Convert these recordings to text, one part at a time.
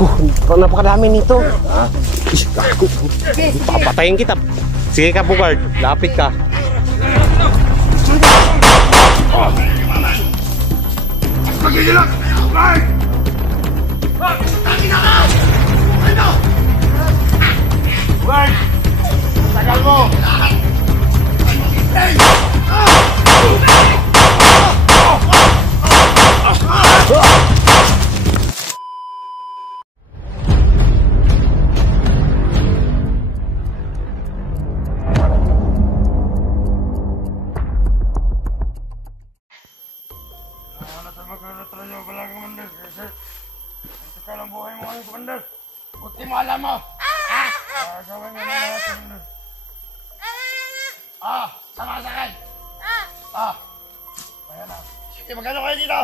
Naku, napakadami nito. Ha? Naku, papatayin kita. Sige ka, Bugard. Lapit ka. Magigilak! Bugard! Tangin na ka! Ano? Bugard! Tagal mo! Hey! Buti mo alam mo! Gawin mo na natin. Sama sa akin! Ayan na. Sige, magkano kayo dito?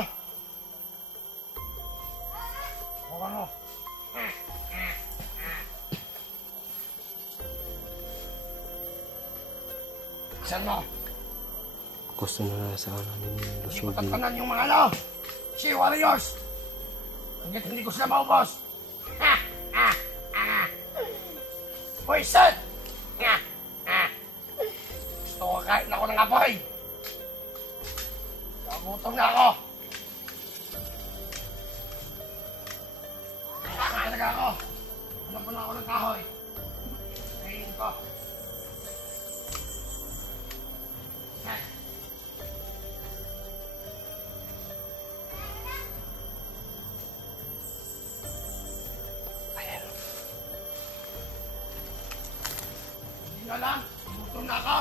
Bukan mo. Saan mo? Gusto na nasa namin Hindi ko lusogin. tatanan yung mga ano! Si Warriors! Hanggat hindi ko sila maubos! Poison! Gusto ko kain ako ng apoy! Nagutom na ako! Kakain talaga ako! Alam ko na ako ng kahoy! Kainin ko! Hindi na lang! Gutom na ako!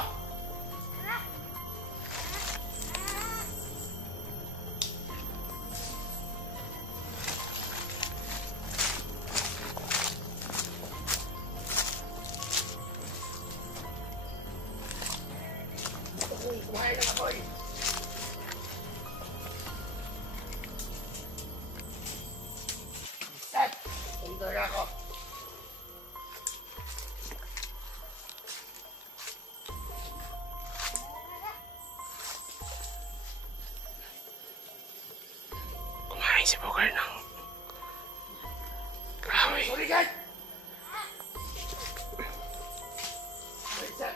Kumain ng apoy! Set! Hindi talaga ako! Kumain si Bugard ng kahoy. Sorry guys! Set!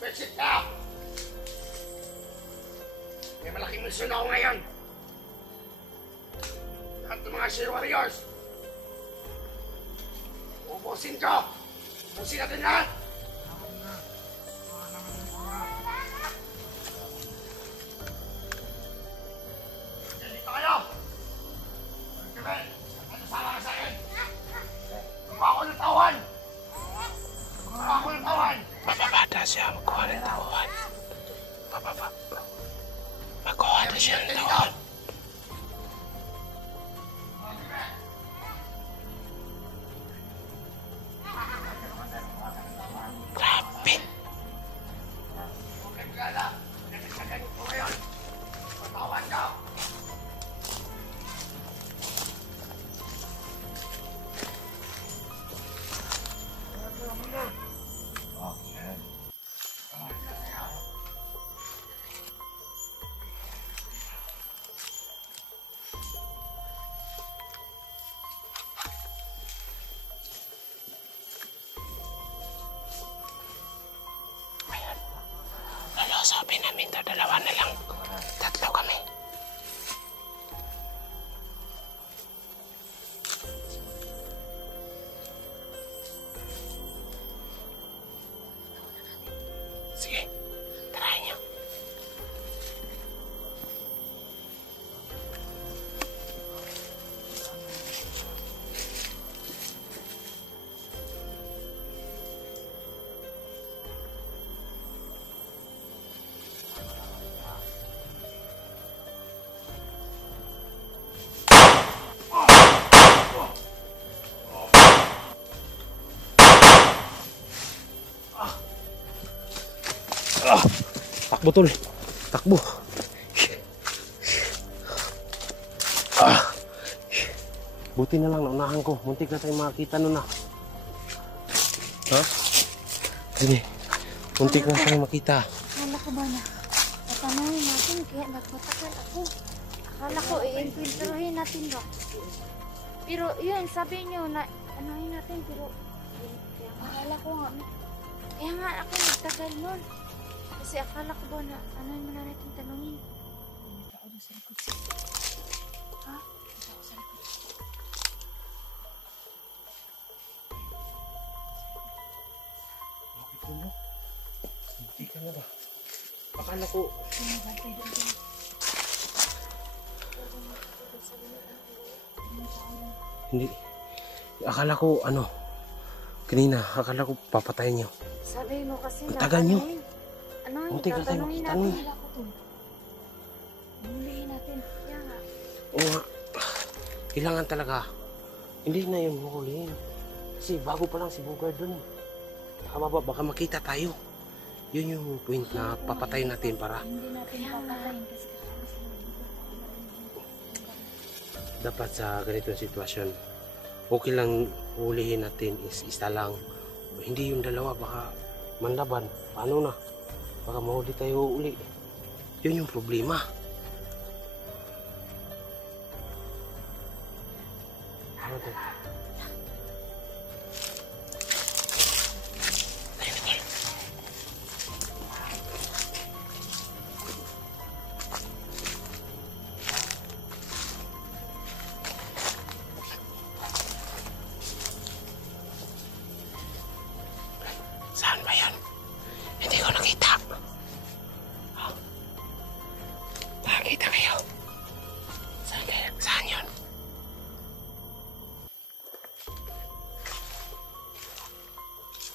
Besit ka! May malaking misyon ako ngayon. Lahat ng mga Shield Warriors. Ubusin ko! Ubusin natin lahat! Dito kayo! Ano sama ka sa akin? Gumawa ako ng tawan! Gumawa ako ng tawan! Bababada siya, magkuha ng tawan. Bababa. Magkuha na siya ng tawan. Grabe. Okay, magala. Nagkakaganit ko ngayon. Patawan ka! Lolusopin namin to, dalawa na lang. Tatlo kami. Sige, try nyo. Takbo tol. Takbo. Buti na lang naunahan ko. Muntik na tayo makakita nun na. Ha? Sige. Muntik na tayong makita. Akala ko ba na tatanungin natin kaya nagmatagal ako. Akala ko i-infiltruhin natin ba? Pero yun, sabi nyo na anuhin natin pero kaya akala ko nga kaya nga ako nagtagal nun. Kasi akala ko ba na anuhin mo na natin tanungin. Tao na sa likod siya. Ha? Tao sa likod. Hindi ka na ba? Akala ko. Hindi. Akala ko ano. Kanina, akala ko papatayin niyo. Sabi mo kasi tagal nyo. Anuhin, Muntik na tayo tatanungin makita natin. nun. Hulihin natin. Kaya nga. Oo nga. Kailangan talaga. Hindi na yun hulihin. Kasi bago pa lang si Bogart dun. Baka makita tayo. Yun yung point na papatayin natin para Hindi natin papatayin kasi dapat sa ganitong sitwasyon okay lang hulihin natin is isa lang. Hindi yung dalawa baka manlaban. Paano na? Baka mahuli tayo uli. Yun yung problema. Ano to? Saan ba yan? Hindi ko nakita. Oh. Nakakita kayo? Saan kayo? Saan yun?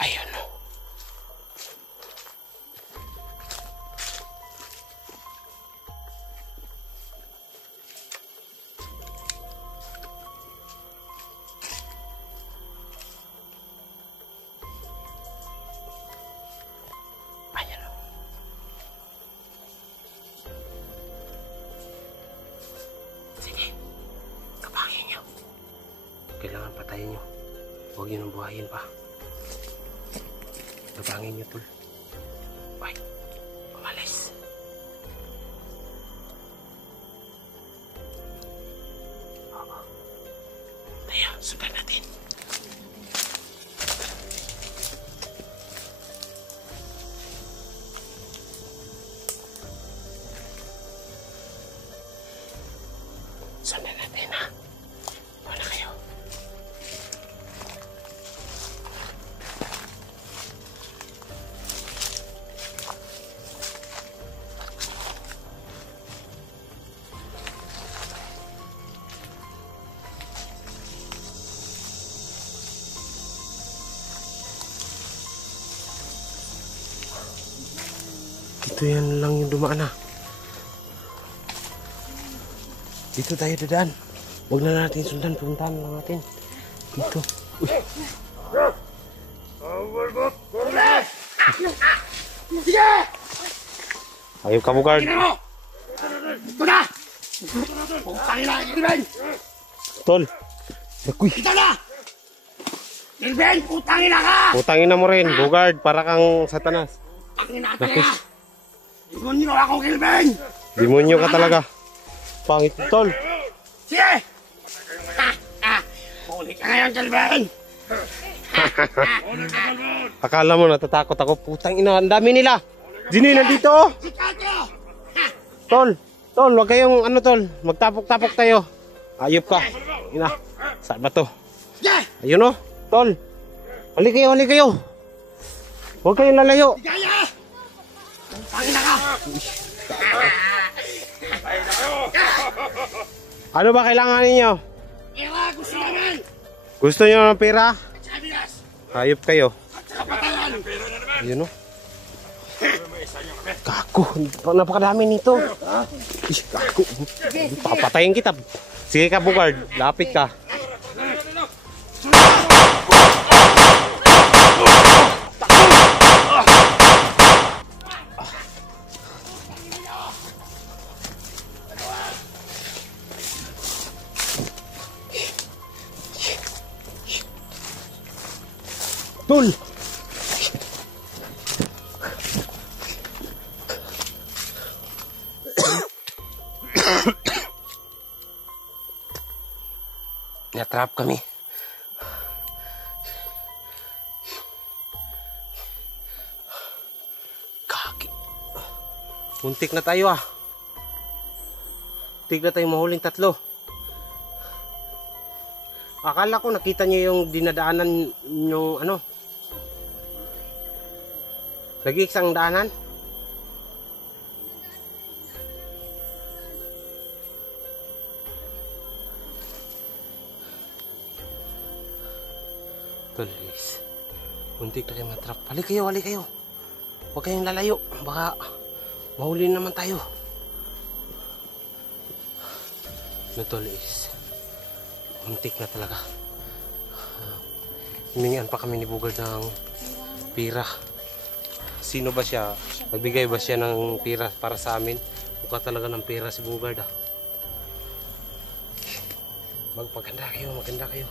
Ayun o. Ayan o. Sige. Kapangin nyo. Kailangan patayin nyo. Huwag nyo nang buhayin pa. Kapangin nyo, tol. Ay. Umalis. Oo. Tayo, sundan natin. Sundan natin, ha? Wala kayo. Ito yan lang yung dumaan, ha? Dito tayo dadaan. Huwag na natin sundan. Puntahan lang natin. Dito. Uy. Sige! Ayaw ka, Bogart. Tingnan mo! Ito na! Putangin na, Gilben! Tol. Nakuy. Ito na! Gilben, putangin na ka! Putangin na mo rin, Bogart. Para kang satanas. Putangin natin na! Demonyo ako, Gilben! Demonyo ka talaga. Pangit, tol. Sige! Huli ka ngayon, Gilben! Akala mo natatakot ako. Putang ina, ang dami nila. Dini, nandito, oh. Sikato! Tol. Tol, wag kayong ano, tol. Magtapok-tapok tayo. Ayop ka. Ina. Saan ba to? Sige! Ayun, oh. Tol. Hali kayo, hali kayo. Huwag kayong lalayo. Kaya! Putangin na ka! Ano ba kailangan ninyo? Ewa, gusto namin! Gusto nyo ng pera? Sabinas! Hayop kayo. At saka patayan! Ayun, oh. Kaku, napakadami nito. Ih, kaku. Papatayin kita. Sige ka, Bogart. Lapit ka. Tol, Natrap kami. Kaki. Muntik na tayo ah. Muntik na tayo mahuling 3. Akala ko nakita niyo yung dinadaanan yung ano. Lagi isang daanan. Tulis. Muntik na kayo matrap. Halik kayo, halik kayo. Huwag kayong lalayo. Baka mahuli naman tayo. Tulis. Muntik na talaga. Hiningan pa kami ni Bugard ng pira. Sino ba siya? Nagbigay ba siya ng pira para sa amin? Mukha talaga ng pira si Bugard ah. Magpaganda kayo, maganda kayo.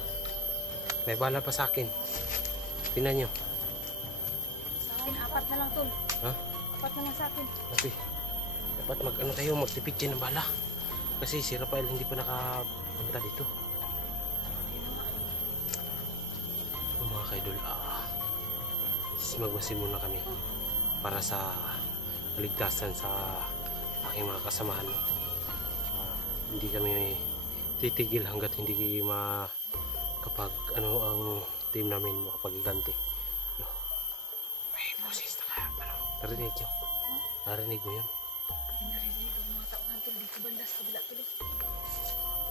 May bala pa sa akin. Tingnan nyo. Sa akin, 4 na lang tol. Ha? 4 na lang sa akin. Kasi dapat mag-ano kayo, magtipid kayo ng bala. Kasi si Rafael hindi pa nakapunta dito. Mga kaidol, magmasin muna kami para sa kaligtasan sa aking mga kasamahan. Hindi kami titigil hanggat hindi kapag ano ang team namin makapagiganti. No. May boses na kaya. Ano? Narinig nyo? Narinig mo yun? Narinig ang mga tauhan tol dito banda sa kabila tol.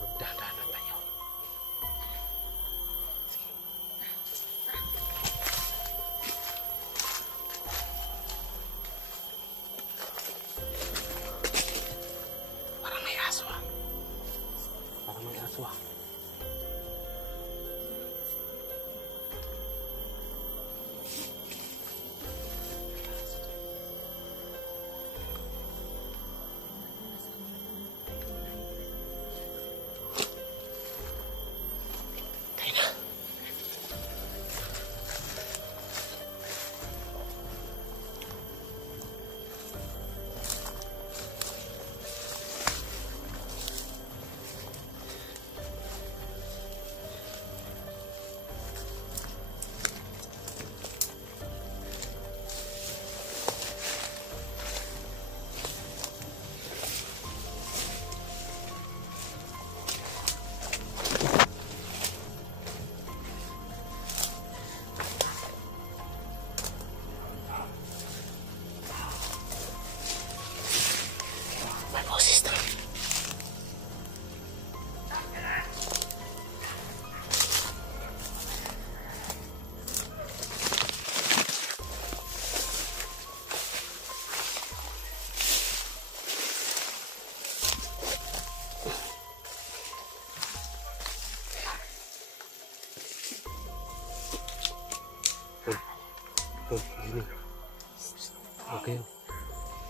Magdahan-dahanan tayo. Parang may aso ah. Parang may aso ah.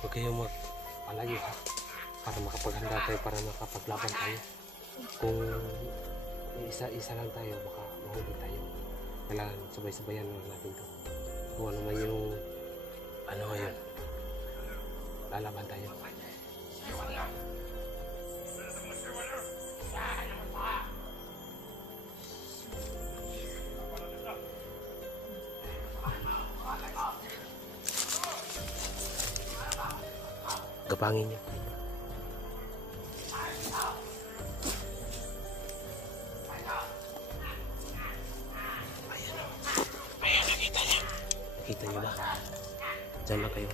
Huwag kayong magpalayo ha, para makapaghanda tayo, para makapaglaban tayo. Kung isa lang tayo, baka mahuli tayo. Kailangan sabay-sabayan natin to. Kung ano man yung ano ngayon, lalaban tayo. Gapangin niyo. Ayan, nakita niyo. Nakita niyo ba? Diyan lang kayo.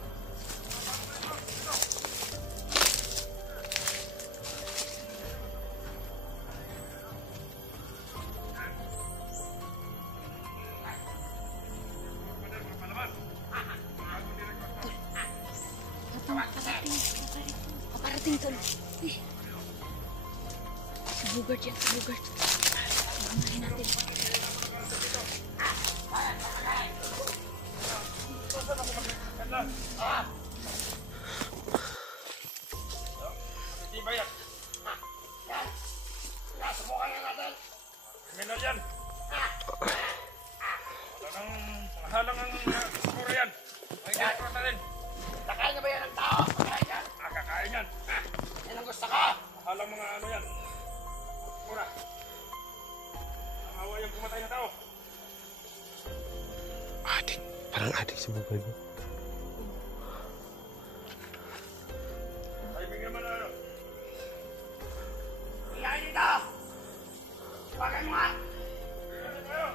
Paparating tol. Si Bugard yan, si Bugard. Pagmamahin natin. Diba yan? Yan! Subukan nga natin! Criminal yan! Wala nang halang ang siguro yan! May ginagawa natin! Kakain na ba yan ng tao? Kakain yan! Kakain yan! Yan ang gusto ka! Halang mga ano yan! Mura! yung pumatay na tao. Adik. Parang adik sa bukal mo. Ay, bigyan mo na ano. Iyain dito! Bagay mo nga! Ano tayo?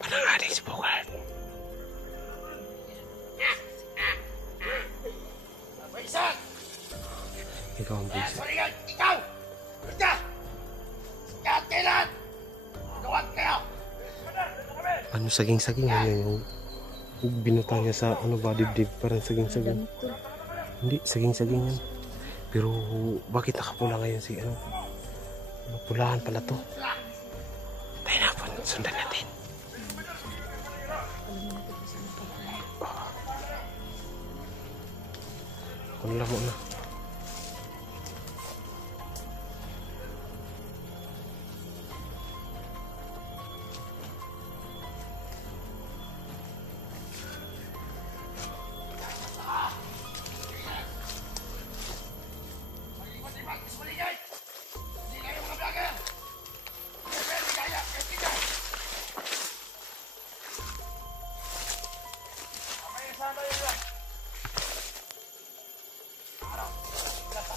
Parang adik sa bukal. Paisan! Ikaw ang Kaya bisa. saligan! Ikaw! Basta! Sikat kailan! Gawat kayo! Ano saging-saging yun yung binutang niya sa ano ba dibdib parang saging-saging. Hindi saging-saging yan. Pero bakit nakapula ngayon si ano? Pulahan pala to. Tayo na po, sundan natin. Ano lang mo na.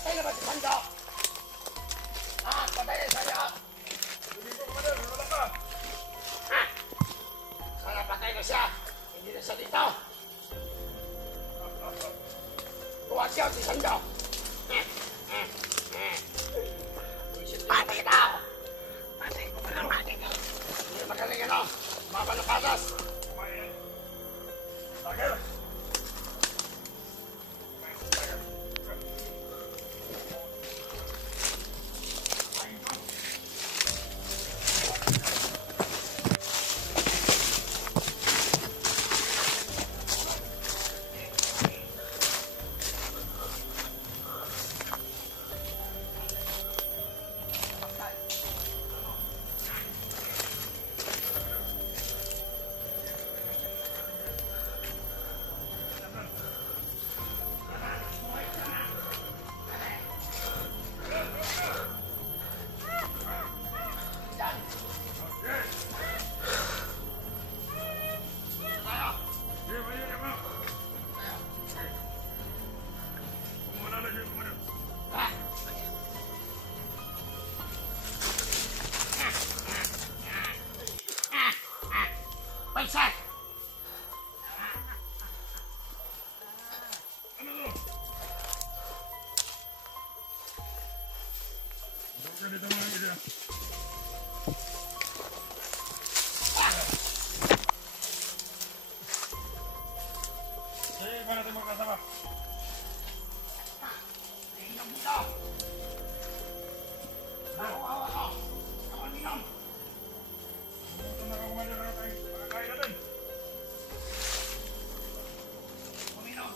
Patay na ba si Sando? Patay na sa'yo! Sana patay na siya! Hindi na siya dito! Tuwag siya si Sando! Patay na! Patay! Parang patay na! Hindi na magaling ano! Mabal na patas! Tiger! Paisan! Ganito mga ito. Sige, paano natin magkasama? Inom dito! Nakuhawa ko! Ako ninom! Ito na ako kumain na tayo. Makakain natin. Uminom!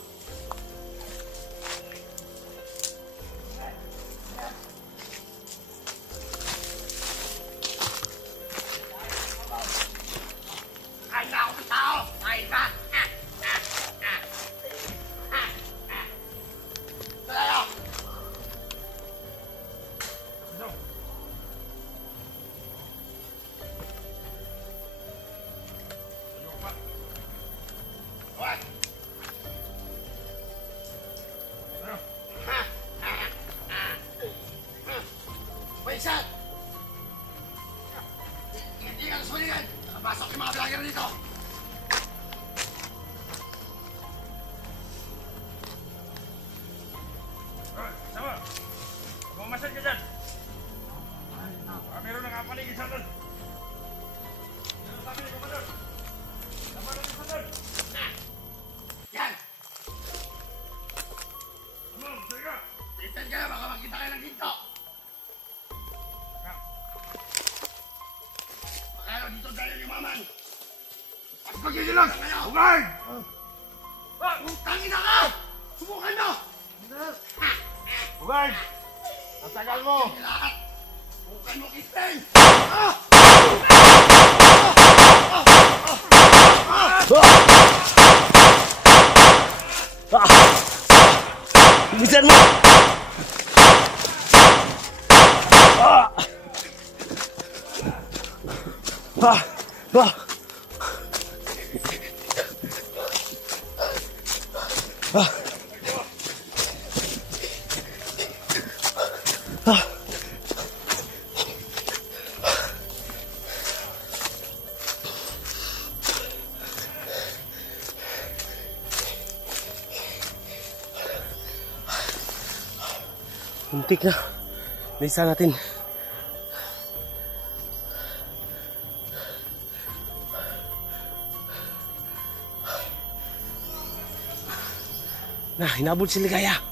Kain na ako ng tao! Kain ka! Ito tayo! Ito. Ayoko pa. Huwag! Ano? Paisan! Hindi ka nasuligan! Nakapasok yung mga vlogger dito! Hoy, sama. Pumasad ka dyan. Baka meron nang kapaligid sa atin. Ano sabi ni Commander? Sama natin sa atin. Yan! Ano? Sige ka. Titan ka, baka makita kayo ng ginto! Baka dito tayo yumaman! At magigilot! Bugay! Utang ina ka! Subukan mo! Bugay! Ang tagal mo! Lahat! Subukan mo, Kisting! Bilisan mo! Ah! Ah! Ah! Ah! Muntik na. Naisa natin. Na, hinabol si Ligaya.